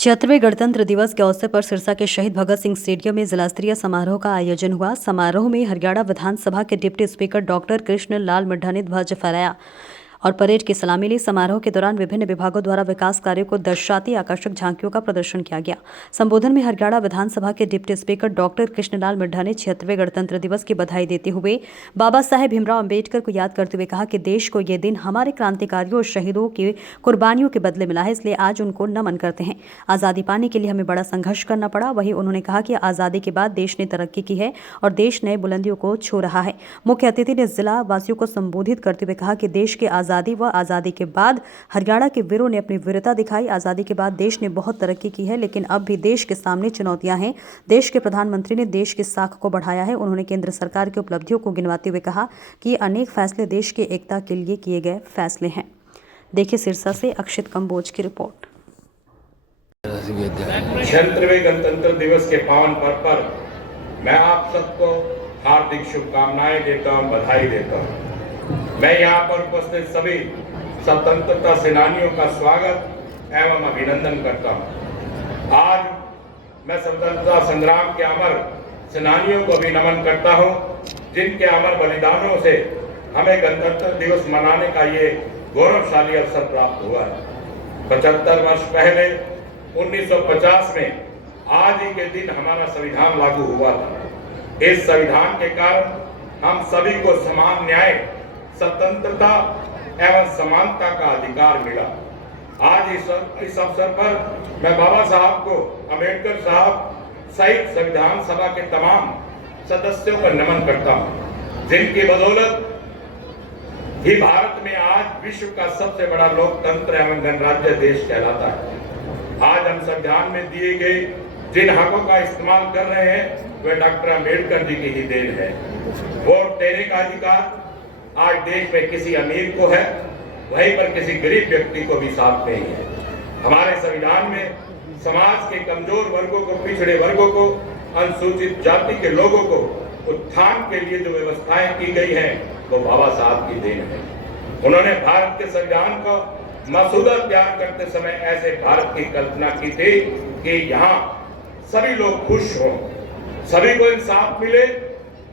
76वें गणतंत्र दिवस के अवसर पर सिरसा के शहीद भगत सिंह स्टेडियम में जिला स्तरीय समारोह का आयोजन हुआ। समारोह में हरियाणा विधानसभा के डिप्टी स्पीकर डॉक्टर कृष्ण लाल मिड्ढा ने ध्वज फहराया और परेड की सलामी ली। समारोह के दौरान विभिन्न विभागों द्वारा विकास कार्यों को दर्शाती आकर्षक झांकियों का प्रदर्शन किया गया। संबोधन में हरियाणा विधानसभा के deputy speaker doctor Krishan Lal Middha ने 76वें गणतंत्र दिवस की बधाई देते हुए बाबा साहेब भीमराव अंबेडकर को याद करते हुए कहा कि देश को ये दिन हमारे क्रांतिकारियों और शहीदों की कुर्बानियों के बदले मिला है, इसलिए आज उनको नमन करते हैं। आज़ादी पाने के लिए हमें बड़ा संघर्ष करना पड़ा। वहीं उन्होंने कहा कि आज़ादी के बाद देश ने तरक्की की है और देश नए बुलंदियों को छू रहा है। मुख्य अतिथि ने जिला वासियों को संबोधित करते हुए कहा कि देश की आज़ादी व आज़ादी के बाद हरियाणा के वीरों ने अपनी वीरता दिखाई। आज़ादी के बाद देश ने बहुत तरक्की की है, लेकिन अब भी देश के सामने चुनौतियां हैं। देश के प्रधानमंत्री ने देश की साख को बढ़ाया है। उन्होंने केंद्र सरकार की उपलब्धियों को गिनवाते हुए कहा कि अनेक फैसले देश की एकता के लिए किए गए फैसले हैं। देखिए सिरसा से अक्षित कंबोज की रिपोर्ट। 76वें गणतंत्र दिवस के पावन पर्व पर मैं आप सबको हार्दिक शुभकामनाएं देता हूं, बधाई देता हूं। मैं यहाँ पर उपस्थित सभी स्वतंत्रता सेनानियों का स्वागत एवं अभिनंदन करता हूँ। आज मैं स्वतंत्रता संग्राम के अमर सेनानियों को भी नमन करता हूँ, जिनके अमर बलिदानों से हमें गणतंत्र दिवस मनाने का ये गौरवशाली अवसर प्राप्त हुआ है। 75 वर्ष पहले 1950 में आज ही के दिन हमारा संविधान लागू हुआ था। इस संविधान के कारण हम सभी को समान न्याय, स्वतंत्रता एवं समानता का अधिकार मिला। आज इस अवसर पर मैं बाबा साहब को, अम्बेडकर साहब सहित संविधान सभा के तमाम सदस्यों को नमन करता हूं, जिनकी बदौलत ही भारत में आज विश्व का सबसे बड़ा लोकतंत्र एवं गणराज्य देश कहलाता है। आज हम संविधान में दिए गए जिन हकों का इस्तेमाल कर रहे हैं वे डॉक्टर अम्बेडकर जी की ही देन है। वोट देने का अधिकार आज देश में किसी अमीर को है, वहीं पर किसी गरीब व्यक्ति को भी साथ नहीं है। हमारे संविधान में समाज के कमजोर वर्गों को, पिछड़े वर्गों को, अनुसूचित जाति के लोगों को उत्थान के लिए जो व्यवस्थाएं की गई हैं वो बाबा साहब की देन है। उन्होंने भारत के संविधान को मसूदा तैयार करते समय ऐसे भारत की कल्पना की थी कि यहाँ सभी लोग खुश हों, सभी को इंसाफ मिले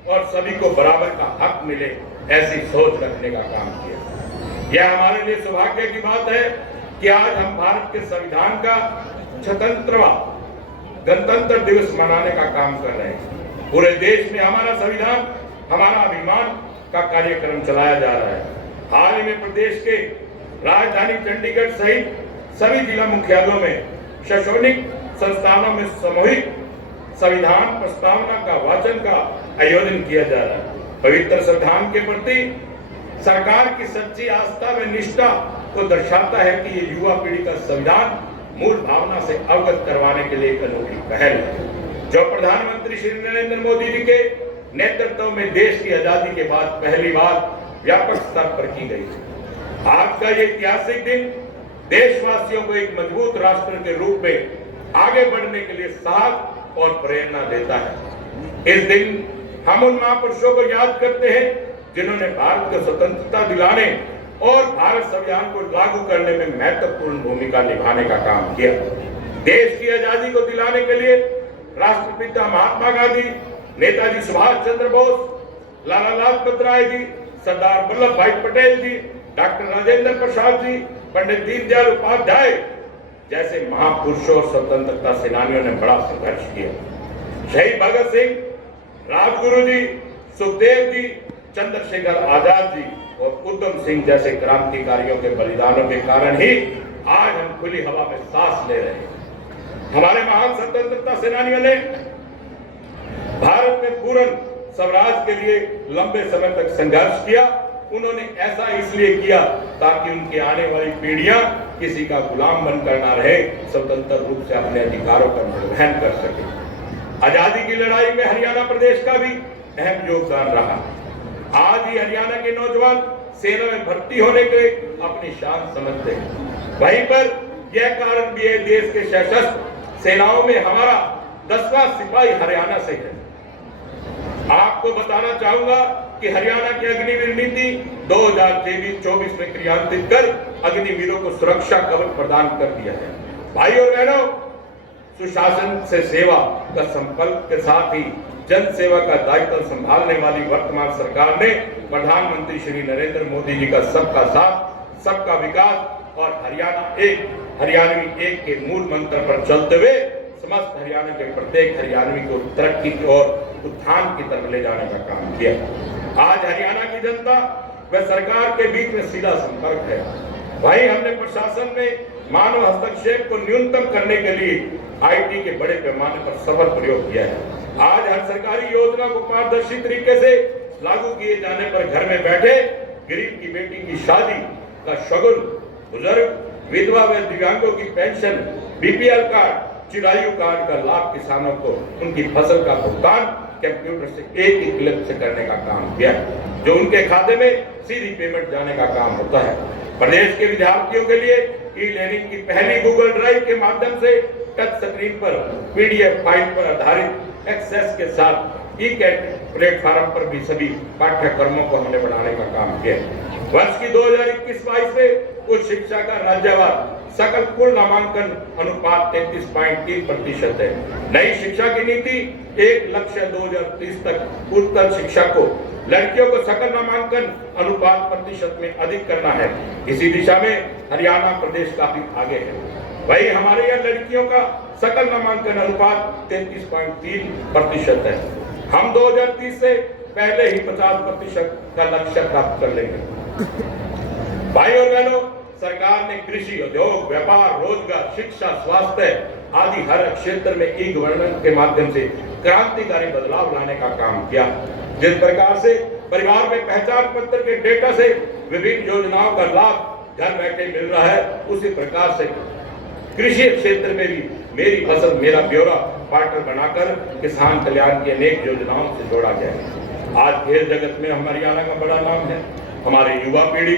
और सभी को बराबर का हक मिले, ऐसी सोच रखने का काम किया। यह हमारे लिए सौभाग्य की बात है कि आज हम भारत के संविधान का 76वां गणतंत्र दिवस मनाने का काम कर रहे हैं। पूरे देश में हमारा संविधान, हमारा अभिमान का कार्यक्रम चलाया जा रहा है। हाल ही में प्रदेश के राजधानी चंडीगढ़ सहित सभी जिला मुख्यालयों में शैक्षणिक संस्थानों में सामूहिक संविधान प्रस्तावना का वाचन का आयोजन किया जा रहा है। पवित्र संविधान के प्रति सरकार की सच्ची आस्था व निष्ठा को दर्शाता है कि ये युवा पीढ़ी का संविधान मूल भावना से अवगत करवाने के लिए एक अनोखी पहल है, जो प्रधानमंत्री श्री नरेंद्र मोदी जी के नेतृत्व में देश की आजादी के बाद पहली बार व्यापक स्तर पर की गई है। आज का ये ऐतिहासिक दिन देशवासियों को एक मजबूत राष्ट्र के रूप में आगे बढ़ने के लिए साहस और प्रेरणा देता है। इस दिन हम उन महापुरुषों को याद करते हैं जिन्होंने भारत को स्वतंत्रता दिलाने और भारत संविधान को लागू करने में महत्वपूर्ण भूमिका निभाने का काम किया। देश की आजादी को दिलाने के लिए राष्ट्रपिता महात्मा गांधी, नेताजी सुभाष चंद्र बोस, लाला लाजपत राय जी, सरदार वल्लभ भाई पटेल जी, डॉक्टर राजेंद्र प्रसाद जी, पंडित दीनदयाल उपाध्याय जैसे महापुरुषों और स्वतंत्रता सेनानियों ने बड़ा संघर्ष किया। शहीद भगत सिंह, राजगुरु जी, सुखदेव जी, चंद्रशेखर आजाद जी और उधम सिंह जैसे क्रांतिकारियों के बलिदानों के कारण ही आज हम खुली हवा में सांस ले रहे हैं। हमारे महान स्वतंत्रता सेनानियों ने भारत में पूर्ण स्वराज के लिए लंबे समय तक संघर्ष किया। उन्होंने ऐसा इसलिए किया ताकि उनकी आने वाली पीढ़ियां किसी का गुलाम बनकर ना रहे, स्वतंत्र रूप से अपने अधिकारों का निर्वहन कर सके। आजादी की लड़ाई में हरियाणा प्रदेश का भी अहम योगदान रहा। आज ही हरियाणा के नौजवान सेना में भर्ती होने के अपनी शान समझते हैं। वहीं पर यह कारण भी है देश के सशस्त्र सेनाओं में हमारा 10वां सिपाही हरियाणा से है। आपको बताना चाहूंगा कि हरियाणा की अग्निवीर नीति 2023-24 में क्रियान्वित कर अग्निवीरों को सुरक्षा कवच प्रदान कर दिया है। भाई और बहनों, सुशासन से सेवा का संकल्प के साथ ही जन सेवा का दायित्व संभालने वाली वर्तमान सरकार ने प्रधानमंत्री श्री नरेंद्र मोदी जी का सबका साथ सबका विकास और हरियाणवी एक के मूल मंत्र पर चलते हुए समस्त हरियाणा के प्रत्येक हरियाणवी को तरक्की और उत्थान की तरफ ले जाने का काम किया। आज हरियाणा की जनता व सरकार के बीच में सीधा संपर्क है। वहीं हमने प्रशासन में मानव हस्तक्षेप को न्यूनतम करने के लिए IT के बड़े पैमाने पर सफल प्रयोग किया है। आज हर सरकारी योजना को पारदर्शी तरीके से लागू किए जाने पर घर में बैठे गरीब की बेटी की शादी का शगुन, बुजुर्ग, विधवा व दिव्यांगों की pension, BPL card, Chirayu card का लाभ किसानों को उनकी फसल का भुगतान कंप्यूटर से एक ही क्लिक से करने का काम किया, जो उनके खाते में सीधी पेमेंट जाने का काम होता है। प्रदेश के विद्यार्थियों के लिए ई-लर्निंग की पहली गूगल ड्राइव के माध्यम से टच स्क्रीन पर PDF फाइल पर आधारित एक्सेस के साथ ई-कैट प्लेटफॉर्म पर भी सभी पाठ्यक्रमों को हमने बढ़ाने का काम किया। वर्ष की 2021-22 में उच्च शिक्षा का राज्यवार सकल कुल नामांकन अनुपात 33.3% है। नई शिक्षा की नीति 1 लक्ष्य 2030 तक उच्चतर शिक्षा को लड़कियों को सकल नामांकन अनुपात प्रतिशत में अधिक करना है। इसी दिशा में हरियाणा प्रदेश काफी आगे है। वही हमारे यहाँ लड़कियों का सकल नामांकन अनुपात 33.3% है। हम 2030 से पहले ही 50% का लक्ष्य प्राप्त कर लेंगे। भाई और बहनों, सरकार ने कृषि, उद्योग, व्यापार, रोजगार, शिक्षा, स्वास्थ्य आदि हर क्षेत्र में ई-गवर्नेंस के माध्यम से क्रांतिकारी बदलाव लाने का काम किया। जिस प्रकार से परिवार में पहचान पत्र के डेटा से विभिन्न योजनाओं का लाभ घर बैठे मिल रहा है, उसी प्रकार से कृषि क्षेत्र में भी मेरी फसल मेरा ब्यौरा पोर्टल बनाकर किसान कल्याण की अनेक योजनाओं से जोड़ा गया है। आज खेल जगत में हरियाणा का बड़ा नाम है। हमारे युवा पीढ़ी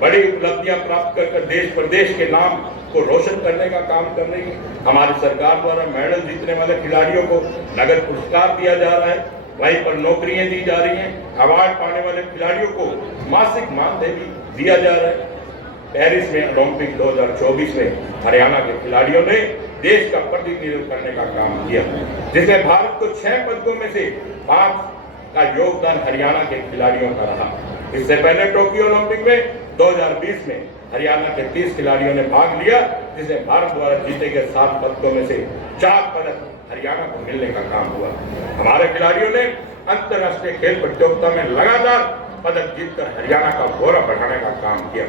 बड़ी उपलब्धियां प्राप्त कर देश प्रदेश के नाम को रोशन करने का काम कर रही है। हमारी सरकार द्वारा मेडल जीतने वाले खिलाड़ियों को नगद पुरस्कार दिया जा रहा है, वहीं पर नौकरियां दी जा रही हैं। अवार्ड पाने वाले खिलाड़ियों को मासिक मानदेय भी दिया जा रहा है। पेरिस में ओलंपिक 2024 में हरियाणा के खिलाड़ियों ने देश का प्रतिनिधित्व करने का काम किया, जिसमें भारत को 6 पदकों में से 5 का योगदान हरियाणा के खिलाड़ियों का रहा। इससे पहले टोक्यो ओलंपिक में 2020 में हरियाणा के 30 खिलाड़ियों ने भाग लिया, जिसे भारत द्वारा जीते गए 7 पदकों में से 4 पदक हरियाणा को मिलने का काम हुआ। हमारे खिलाड़ियों ने अंतर्राष्ट्रीय खेल प्रतियोगिता में लगातार पदक जीतकर हरियाणा का गौरव बढ़ाने का काम किया।